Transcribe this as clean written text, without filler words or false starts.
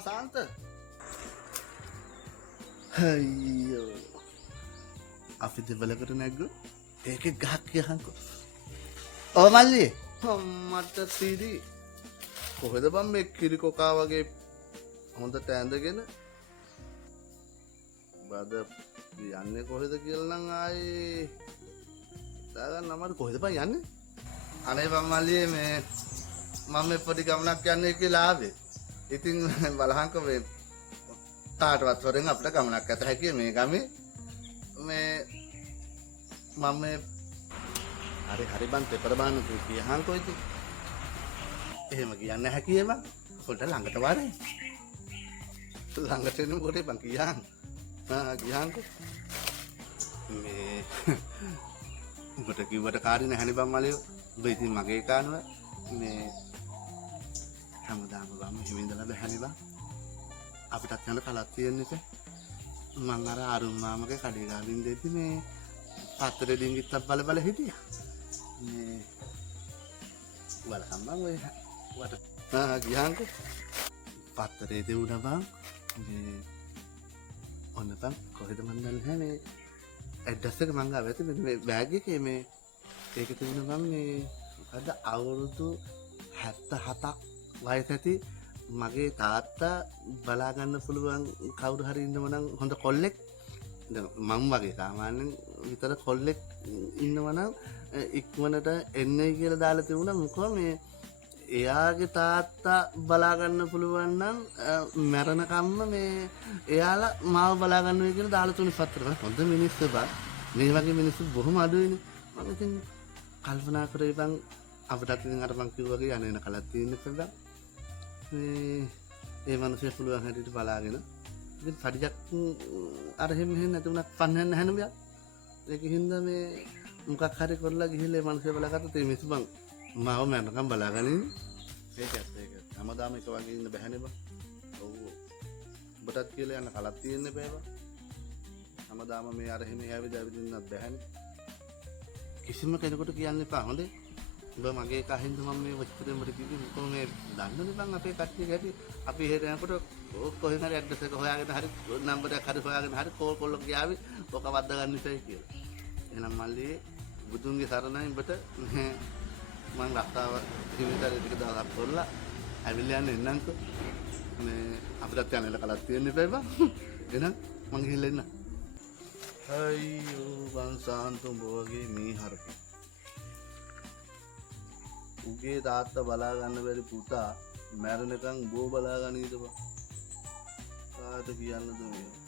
සාන්ත අයියෝ අපි දෙවලකට නැග්ගු ඒකෙත් ගහක් කියහන්කෝ ඔව් මල්ලි මට සීරි කොහෙද බං මේ කිරි කොකා වගේ හොඳට ඇඳගෙන බද යන්නේ කොහෙද කියලා නම් ආයේ දාගන්න අමාරු කොහෙද බං යන්නේ අනේ බං මල්ලි මේ මම මේ පොඩි ගමනක් යන්නේ කියලා ආවේ ඉතින් බලහන්කෝ මේ තාටවත් වරෙන් අපිට ගමනක් අත හැකියි මේ ගමේ මේ මම හරි බං පෙපර බාන්න කියහන්කෝ ඉතින් එහෙම කියන්න හැකියි බං පොඩ්ඩක් ළඟට වරේ ළඟට එන්න පොඩේ බං කියහන් කියහන්කෝ මේ උඹට කිව්වට කාරි නැහැනේ බං මලියෝ උඹ ඉතින් මගේ කානුව මේ හැමදාම බං මෙහෙම ඉඳලා බැහැනේ බං අපිටත් යන කලක් තියෙන නිසා මං අර අරුන් මාමගේ කඩේ ගාලින් දෙද්දි මේ පත්තරේ ඩිංගිත්තක් බල හිටියා මේ වලකම් බං ඔය වට ගියාන්කෝ පත්තරේ දෙවුණා බං මේ ඔන්න බං කොහෙද මන් දන්නේ නැහැ මේ ඇඩ්‍රස් එක මං ගාව ඇති මේ බෑග් එකේ මේ ඒක තිබුණා බං මේ මොකද අවුරුදු 77ක් වයස ඇති මගේ තාත්තා බලා ගන්න පුළුවන් කවුරු හරි ඉන්නව නම් හොඳ කොල්ලෙක් මම වගේ සාමාන්‍යයෙන් විතර කොල්ලෙක් ඉන්නව නම් ඉක්මනට එන්නේ කියලා දාලා තිබුණා මොකද මේ එයාගේ තාත්තා බලා ගන්න පුළුවන් නම් මැරෙනකම්ම මේ එයාලා මාව බලා ගන්න වෙයි කියලා දාලා තුනේ පත්‍රය හොඳ මිනිස්සු බා මේ වගේ මිනිස්සු බොහොම අඩුයිනේ මම ඉතින් කල්පනා කරේ බං අපිටත් ඉතින් අර මං කිව්වා වගේ යන කලක් තියෙන ඉතින් ඒ මනුස්සය පුළුවන් හැටියට බලාගෙන ඉතින් පඩියක් අර එහෙම නැතුණක් පන්නන්න නැහැ නෝ ඒකින්ද මේ මොකක් හරි කරලා ගිහිල්ලා ඒ මනුස්සය බලාගත්තත් ඒ මිස් බං මාව මරණකම් බලාගෙන ඒකත් හැමදාම එක වගේ ඉන්න බැහැනේ බං ඔව් ඔබටත් කියලා යන කලක් තියෙන්න බෑ බං හැමදාම මේ අර එහෙම ඇවිදින්නත් බැහැනේ කිසිම කෙනෙකුට කියන්න එපා හොඳේ උඹ මගේ කහින්ද මම මේ වචිතරෙන් මට කිව්වේ කොහොම මේ දන්නනේ බං අපේ කට්ටිය ගැටි අපි එහෙට යනකොට කොහෙන් හරි ඇඩ්‍රස් එක හොයාගෙන හරි නම්බර් එකක් හරි හොයාගෙන හරි කෝල් කොල්ලක් ගියාවි ඔක වද්ද ගන්න ඉසයි කියලා එහෙනම් මල්ලි බුදුන්ගේ සරණයි උඹට මං රස්තාව හිමිතරේ ටික දාලා කරලා ඇවිල්ලා යන්න එන්නම්කෝ මේ අපිටත් යන්න කලක් තියෙන්න ඉබේ බං එහෙනම් මං ගිහිල්ලා එන්න අයියෝ බං සාන්තුම් බෝගේ මේ හරකේ උගේ තාත්තා බලා ගන්න බැරි පුතා මැරෙනකන් බෝ බලා ගන්නීද බං කාට කියන්නද මේ